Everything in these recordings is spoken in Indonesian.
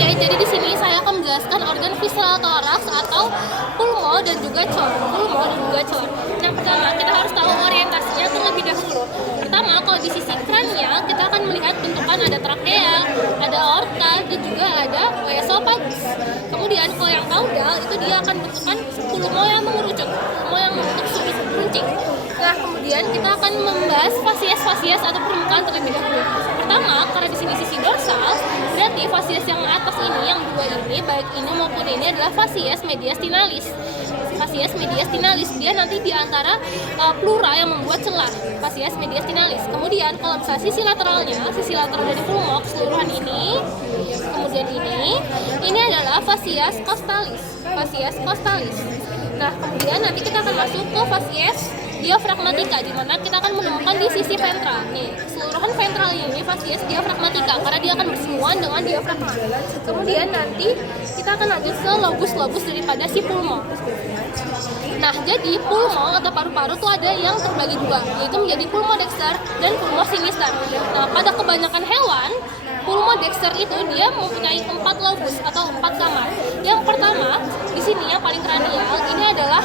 Oke, jadi di sini saya akan menjelaskan organ visual thorax atau pulmo dan juga cor. Pulmo dan juga cor. Yang pertama, kita harus tahu orientasinya terlebih dahulu. Pertama, kalau di sisi kranial, kita akan melihat bentukan ada trakea, ada aorta, dan juga ada esophagus. Kemudian, kalau yang caudal, itu dia akan bentukan pulmo yang mengerucut, pulmo yang membentuk sudut runcing. Nah, kemudian kita akan membahas fasies atau permukaan terlebih dahulu. Pertama, karena di sini sisi dorsal, berarti fasies yang atas ini, yang dua ini, baik ini maupun ini adalah fasies mediastinalis. Fasies mediastinalis, dia nanti di antara pleura yang membuat celah, fasies mediastinalis. Kemudian kalau misalnya sisi lateralnya, sisi lateral dari pulmo keseluruhan ini, kemudian ini adalah fasies costalis, fasies costalis. Nah, kemudian nanti kita akan masuk ke fasies diafragmatika, di mana kita akan menemukan di sisi ventral. Nih, keseluruhan ventral ini fasies diafragmatika karena dia akan bersinggungan dengan diafragma. Kemudian nanti kita akan lanjut ke lobus-lobus daripada si pulmo. Nah, jadi pulmo atau paru-paru itu ada yang terbagi dua, yaitu menjadi pulmo dexter dan pulmo sinister. Nah, pada kebanyakan hewan, pulmo dexter itu dia mempunyai 4 lobus atau 4 kamar. Yang pertama, di sini yang paling kranial, ini adalah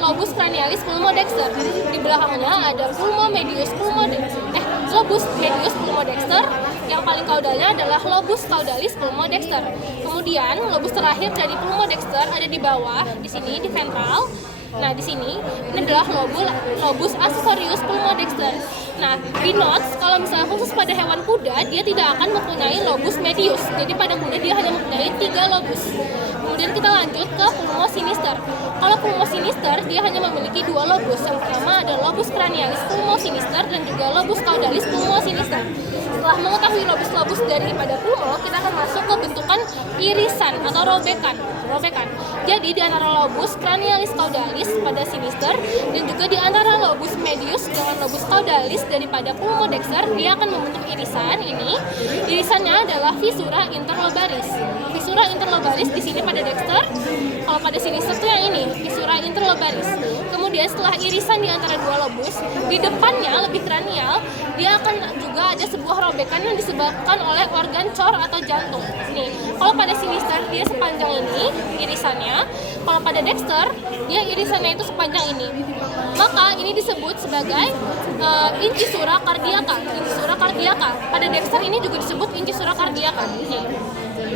lobus cranialis pulmo dexter. Di belakangnya ada lobus medius pulmo dexter. Yang paling kaudalnya adalah lobus caudalis pulmo dexter. Kemudian lobus terakhir dari pulmo dexter ada di bawah, di sini di ventral. Nah, di sini ini adalah lobus accessorius pulmo dexter. Nah, di notes kalau misalnya khusus pada hewan kuda, dia tidak akan mempunyai lobus medius. Jadi pada kuda dia hanya mempunyai 3 lobus. Kemudian kita lanjut ke pulmo sinister. Kalau pulmo sinister dia hanya memiliki 2 lobus. Yang pertama ada lobus cranialis pulmo sinister dan juga lobus caudalis pulmo sinister. Setelah mengetahui lobus-lobus daripada pulmo, kita akan masuk ke bentukan irisan atau robekan. Jadi di antara lobus cranialis caudalis pada sinister dan juga di antara lobus medius dengan lobus caudalis daripada pulmo dexter, dia akan membentuk irisan ini. Irisannya adalah visura interlobaris. Visura interlobaris di sini pada dexter, kalau pada sinister itu yang ini, visura interlobaris. Kemudian setelah irisan di antara 2 lobus, di depannya lebih kranial, dia akan juga ada sebuah robekan yang disebabkan oleh organ cor atau jantung. Nih, kalau pada sinister dia sepanjang ini irisannya, kalau pada dexter dia irisannya itu sepanjang ini. Maka ini disebut sebagai incisura cardiaca. Incisura cardiaca. Pada dexter ini juga disebut incisura cardiaca. Nih.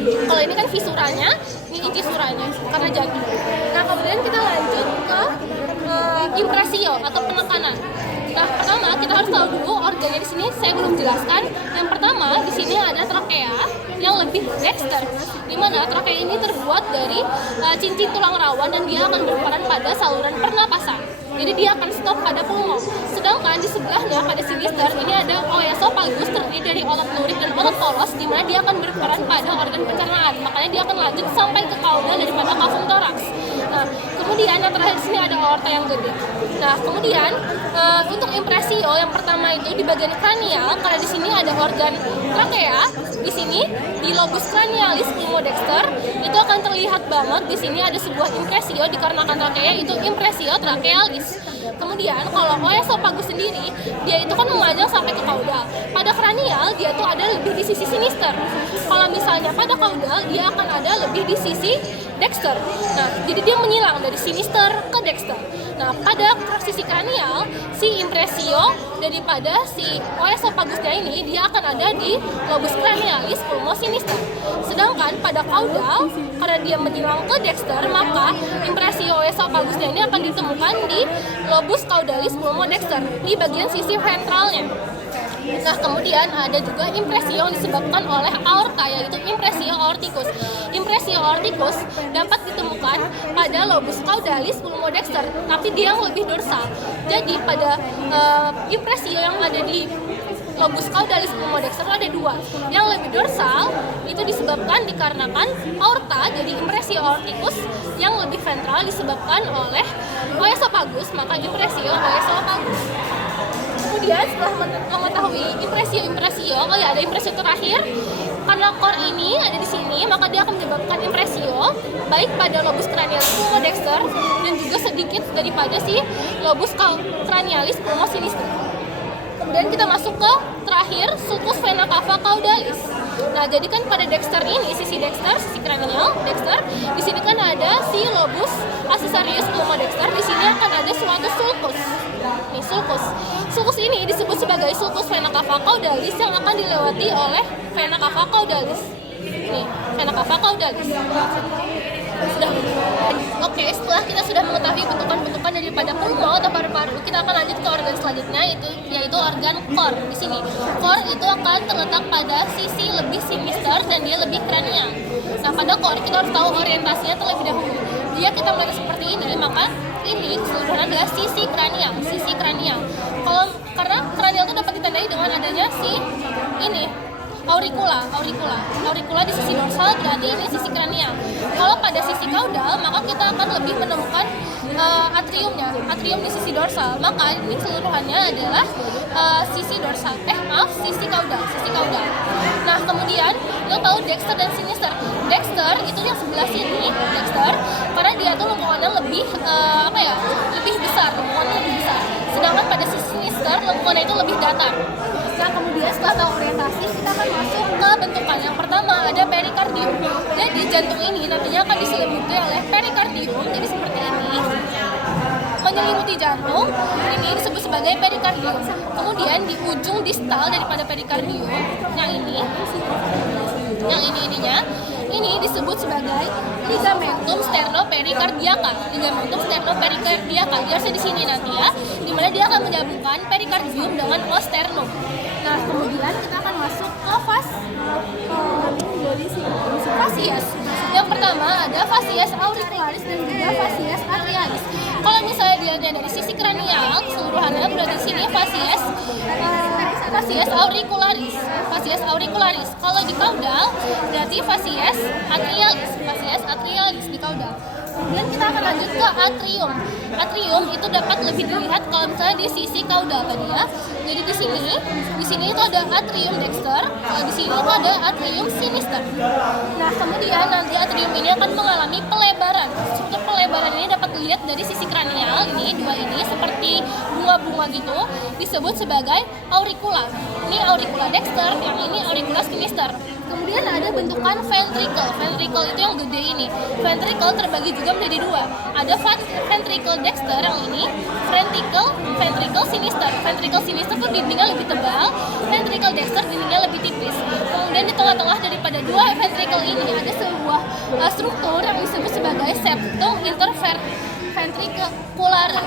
Kalau ini kan visuranya, ini incisuranya karena jantung. Nah, kemudian kita lanjut ke impresio atau penekanan. Nah, pertama kita harus tahu dulu organnya di sini saya belum jelaskan. Yang pertama di sini ada trakea yang lebih dexter, di mana trakea ini terbuat dari cincin tulang rawan dan dia akan berperan pada saluran pernapasan. Jadi dia akan stop pada pulmo. Sedangkan di sebelahnya pada sinister ini ada oesophagus terdiri dari otot lurik dan otot polos, di mana dia akan berperan pada organ pencernaan. Makanya dia akan lanjut sampai ke caudal daripada cavum thorax. Nah, kemudian yang terakhir di sini ada aorta yang gede. Nah, kemudian untuk impresio yang pertama itu di bagian kranial, karena di sini ada organ trakea, di sini di lobus cranialis pulmo dexter itu akan terlihat banget di sini ada sebuah impresio dikarenakan trakea itu impresio trakealis. Kemudian kalau oesophagus sendiri dia itu kan memanjang sampai ke caudal. Pada kranial dia tuh ada lebih di sisi sinister. Kalau misalnya pada caudal dia akan ada lebih di sisi dexter. Nah, jadi dia menyilang dari sinister ke dexter. Nah, pada sisi kranial, si impresio daripada si oesophagusnya ini dia akan ada di lobus cranialis pulmo sinister. Sedangkan pada caudal, karena dia menyilang ke dexter, maka impresio oesophagusnya ini akan ditemukan di lobus caudalis pulmo dexter di bagian sisi ventralnya. Nah, kemudian ada juga impresio yang disebabkan oleh aorta, yaitu impresio aorticus. Impresio aorticus dapat ditemukan pada lobus caudalis pulmo dexter, tapi dia yang lebih dorsal. Jadi pada impresio yang ada di lobus caudalis pulmo dexter ada 2. Yang lebih dorsal itu disebabkan dikarenakan aorta, jadi impresio aorticus. Yang lebih ventral disebabkan oleh oesophagus, maka impresio oesophagus. Kemudian setelah mengetahui impresio, ada impresio terakhir. Karena core ini ada di sini, maka dia akan menyebabkan impresio baik pada lobus cranialis pulmo dexter dan juga sedikit daripada si lobus cranialis pulmo sinister. Kemudian kita masuk ke terakhir, sulcus vena cava caudalis. Nah, jadi kan pada Dexter ini, sisi Dexter, sisi cranial Dexter, di sini kan ada si lobus accessorius pulmodexter, di sini akan ada suatu sulcus. Nih, sulcus. Sulcus ini disebut sebagai sulcus vena cava caudalis yang akan dilewati oleh vena cava caudalis. Nih, vena cava caudalis. Sudah. Oke, setelah kita sudah mengetahui bentukan-bentukan daripada pulmo atau paru-paru, kita akan lanjut ke organ selanjutnya, yaitu organ core. Di sini, core itu akan terletak pada sisi lebih sinister dan dia lebih kranial. Nah, pada core kita harus tahu orientasinya terlebih dahulu. Dia kita melihat seperti ini, maka ini keseluruhan adalah sisi kranial, sisi kranial. Karena kranial itu dapat ditandai dengan adanya si ini. Auricula di sisi dorsal berarti ini sisi kranial. Kalau pada sisi kaudal, maka kita akan lebih menemukan atriumnya, atrium di sisi dorsal. Maka ini keseluruhannya adalah sisi dorsal. Sisi kaudal. Nah, kemudian lo tahu Dexter dan Sinister. Dexter itu yang sebelah sini, Dexter, karena dia tuh lengkungannya lebih lebih besar, lengkungannya lebih besar. Sedangkan pada sisi Sinister lengkungannya itu lebih datar. Nah, kemudian setelah tahu orientasi, kita akan masuk ke bentukan. Yang pertama ada perikardium. Jadi jantung ini nantinya akan diselimuti oleh perikardium. Jadi seperti ini, menyelimuti jantung. Ini disebut sebagai perikardium. Kemudian di ujung distal daripada perikardium, yang ininya, ini disebut sebagai ligamentum sternopericardiaca. Ligamentum sternopericardiaca. Jelasnya di sini nanti ya, di mana dia akan menyambungkan perikardium dengan osternum. Nah, kemudian kita akan masuk ke fascias. Yang pertama ada fascias auricularis dan juga fascias atrialis. Kalau misalnya dia dari sisi kranial, keseluruhannya berarti di sini fascias auricularis. Kalau di kaudal berarti fascias atrialis di kaudal. Kemudian kita akan lanjut ke atrium. Atrium itu dapat lebih dilihat kalau misalnya di sisi kaudal tadi ya. Jadi di sini itu ada atrium dexter, kalau di sini itu ada atrium sinister. Nah, kemudian nanti atrium ini akan mengalami pelebaran. Struktur pelebaran ini dapat dilihat dari sisi kranial, dua ini seperti bunga-bunga gitu, disebut sebagai auricula. Ini auricula dexter, yang ini auricula sinister. Kemudian ada bentukan ventricle. Ventricle itu yang gede ini. Ventricle terbagi juga menjadi dua. Ada ventricle dexter yang ini, ventricle sinister. Ventricle sinister itu dindingnya lebih tebal, ventricle dexter dindingnya lebih tipis. Kemudian di tengah-tengah daripada dua ventricle ini ada sebuah struktur yang disebut sebagai septum interventricularum.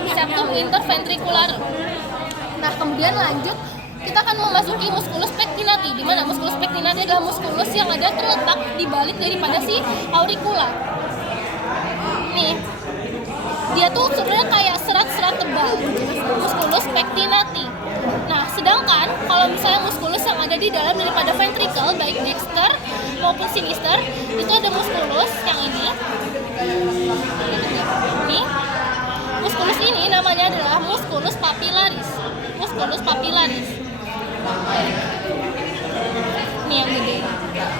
Nah, kemudian lanjut kita akan memasuki musculus pectinati, di mana musculus pectinati adalah musculus yang ada terletak di balik daripada si auricula. Nih, dia tuh sebenarnya kayak serat-serat tebal, musculus pectinati. Nah, sedangkan kalau misalnya musculus yang ada di dalam daripada ventricle, baik dexter maupun sinister, itu ada musculus yang ini. Nih, musculus ini namanya adalah musculus papillaris. Ini yang gede,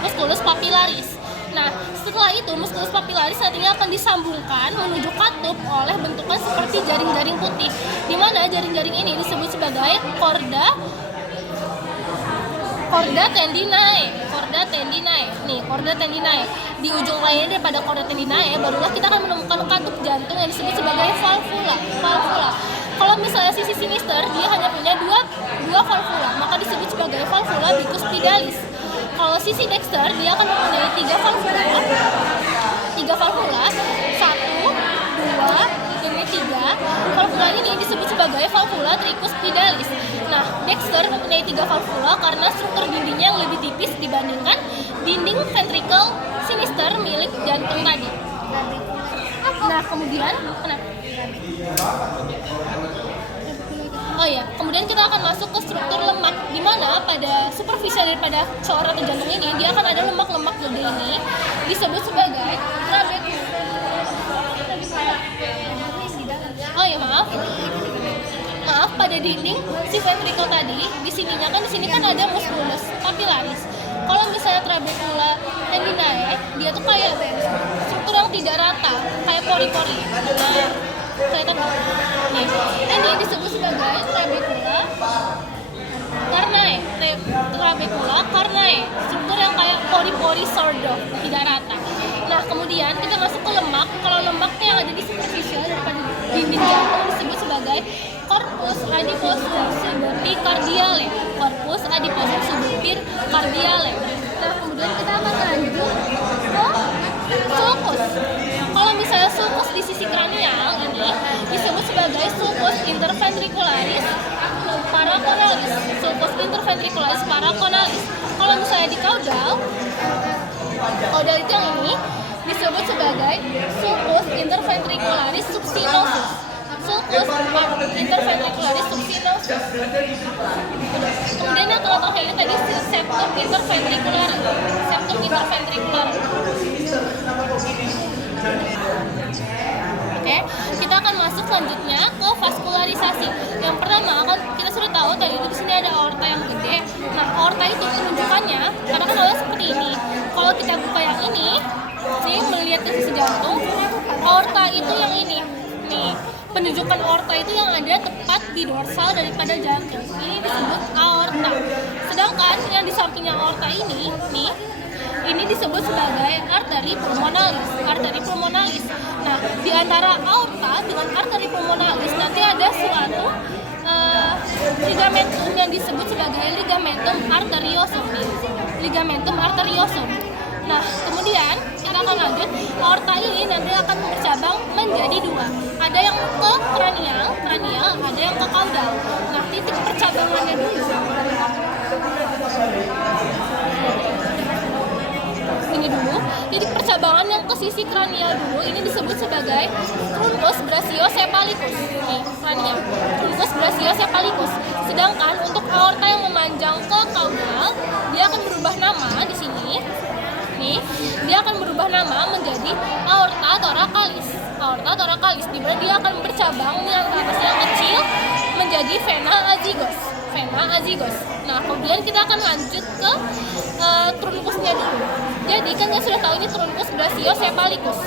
musculus papillaris. Nah, setelah itu musculus papillaris nantinya akan disambungkan menuju katup oleh bentukan seperti jaring-jaring putih, di mana jaring-jaring ini disebut sebagai chorda tendinae. Nih, chorda tendinae. Di ujung lainnya daripada chorda tendinae, barulah kita akan menemukan katup jantung yang disebut sebagai valvula. Kalau misalnya sisi sinister dia hanya punya dua valvula, maka disebut sebagai valvula bicuspidalis. Kalau sisi dexter dia akan mempunyai tiga valvula, 1, 2, ini 3. Valvula ini disebut sebagai valvula tricuspidalis. Nah, dexter mempunyai 3 valvula karena struktur dindingnya yang lebih tipis dibandingkan dinding ventricle sinister milik jantung tadi. Nah, kemudian kemudian kita akan masuk ke struktur lemak, di mana pada superficial daripada cor atau jantung ini dia akan ada lemak-lemak gede ini disebut sebagai trabecula. Maaf, pada dinding si ventricle tadi, di sini kan ada musculus papillaris. Kalau misalnya trabecula tendinae, dia tuh kayak struktur yang tidak rata, kayak pori-pori. Nah, kelihatan nih, ini disebut sebagai trabecula Carnae, trabecula carnae, struktur yang kayak pori-pori sort of, tidak rata. Nah, kemudian kita masuk ke lemak. Kalau lemak yang ada di superficial daripada dinding jantung disebut sebagai corpus adiposum subopicardiale. Corpus adiposum subopicardiale. Nah, kemudian kita akan lanjut ke sulcus. Kalau misalnya sulcus di sisi kranial ini disebut sebagai sulcus interventricularis paraconalis. Sulcus interventricularis paraconalis. Kalau misalnya di caudal itu yang ini disebut sebagai sulcus interventricularis subsinosus. Sulcus interventricularis subsinosus. Kemudian yang tengah-tengah ini tadi septum interventricular. Septum interventricular. Oke, kita akan masuk selanjutnya ke vaskularisasi. Yang pertama, kita sudah tahu tadi di sini ada aorta yang gede. Nah, aorta itu penunjukannya katakan awalnya seperti ini. Kalau kita buka yang ini, nih melihat ke sisi jantung, aorta itu yang ini. Nih, penunjukan aorta itu yang ada tepat di dorsal daripada jantung. Ini disebut aorta. Sedangkan yang di sampingnya aorta ini, nih, ini disebut sebagai arteri pulmonalis. Arteri pulmonalis. Nah, di antara aorta dengan arteri pulmonalis nanti ada suatu ligamentum yang disebut sebagai ligamentum arteriosum. Ligamentum arteriosum. Nah, kemudian kita akan lanjut. Aorta ini nanti akan bercabang menjadi dua. Ada yang ke kranial, ada yang ke caudal. Nah, titik percabangannya dulu. Ini dulu, titik percabangan yang ke sisi kranial dulu ini disebut sebagai truncus brachiocephalicus. Nih, kranial. Truncus brachiocephalicus. Sedangkan untuk aorta yang memanjang ke caudal, dia akan berubah nama di sini. Nih, dia akan berubah nama menjadi aorta thoracalis. Aorta thoracalis, di mana dia akan bercabang yang atasnya yang kecil menjadi vena azygos. Vena azygos. Nah, kemudian kita akan lanjut ke truncusnya dulu. Jadi kan kita sudah tahu ini truncus brachiocephalicus.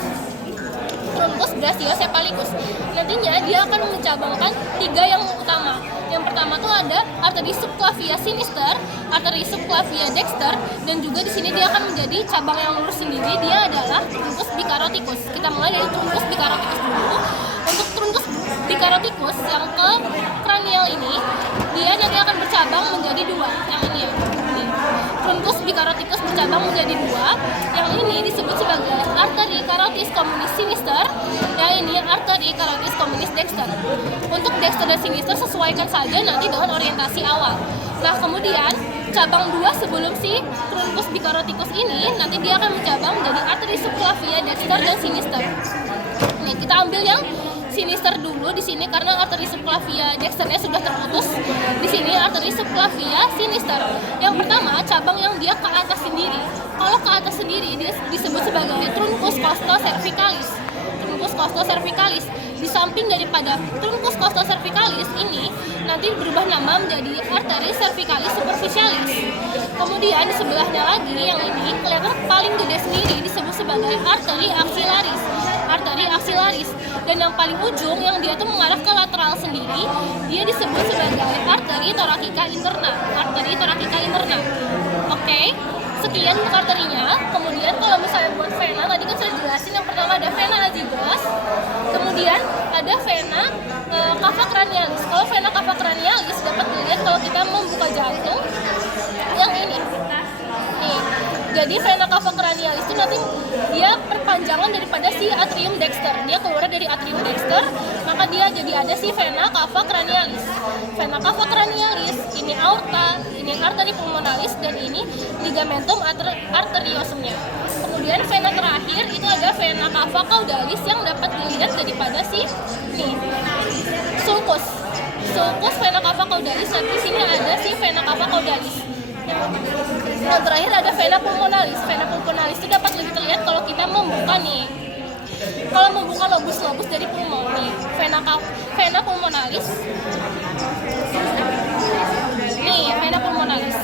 Truncus brachiocephalicus. Nantinya dia akan mencabangkan tiga yang utama. Yang pertama tuh ada arteri subclavia sinister, arteri subclavia dexter, dan juga di sini dia akan menjadi cabang yang lurus sendiri. Dia adalah truncus bicaroticus. Kita mulai dari truncus bicaroticus dulu. Untuk truncus bicaroticus yang ke kranial ini, dia nanti akan bercabang menjadi dua. Yang ini ya. Truncus bicaroticus bercabang menjadi dua. Yang ini disebut sebagai arteri carotis communis sinister. Yang ini arteri carotis communis dexter. Untuk dexter dan sinister sesuaikan saja nanti dengan orientasi awal. Nah, kemudian cabang dua sebelum si truncus bicaroticus ini nanti dia akan bercabang menjadi arteri subclavia dexter dan sinister. Nih, kita ambil yang sinister dulu di sini karena arteri subclavia dexternya sudah terputus. Di sini arteri subclavia sinister. Yang pertama, cabang yang dia ke atas sendiri. Kalau ke atas sendiri dia disebut sebagai truncus costocervicalis. Truncus costocervicalis. Di samping daripada truncus costocervicalis ini nanti berubah nama menjadi arteri cervicalis superficialis. Kemudian di sebelahnya lagi yang ini kelihatan paling gede sendiri disebut sebagai arteri axillaris. Arteri axillaris. Dan yang paling ujung yang dia tuh mengarah ke lateral sendiri, dia disebut sebagai arteri thoracica interna. Arteri thoracica interna. Oke, sekian untuk arterinya. Kemudian kalau misalnya buat vena, tadi kan sudah jelasin yang pertama ada vena azygos, kemudian ada vena cava cranialis. Kalau vena cava cranialis dapat dilihat kalau kita membuka jantung yang ini. Nih, jadi vena cava cranialis itu nanti dia perpanjangan daripada si atrium dexter. Dia keluar dari atrium dexter, maka dia jadi ada si vena cava cranialis. Vena cava cranialis, ini aorta, ini arteri pulmonalis, dan ini ligamentum arteriosumnya. Kemudian vena terakhir itu ada vena cava caudalis yang dapat dilihat daripada si sulcus. Sulcus vena cava caudalis, dan di sini ada si vena cava caudalis. Yang terakhir ada vena pulmonalis. Vena pulmonalis itu dapat lebih terlihat kalau kita membuka nih. Kalau membuka lobus-lobus dari pulmon nih, vena pulmonalis. Nih, vena pulmonalis.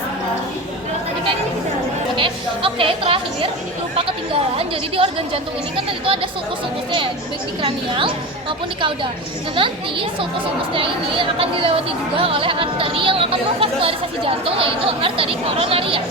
Oke, Oke, terakhir lupa ketinggalan. Jadi di organ jantung ini kan tadi itu ada sulcus-sulcusnya ya, baik di kranial maupun di kaudal. Dan nanti sulcus-sulcusnya ini akan dilewati juga oleh arteri yang akan memvaskularisasi jantung, yaitu arteri koronaria.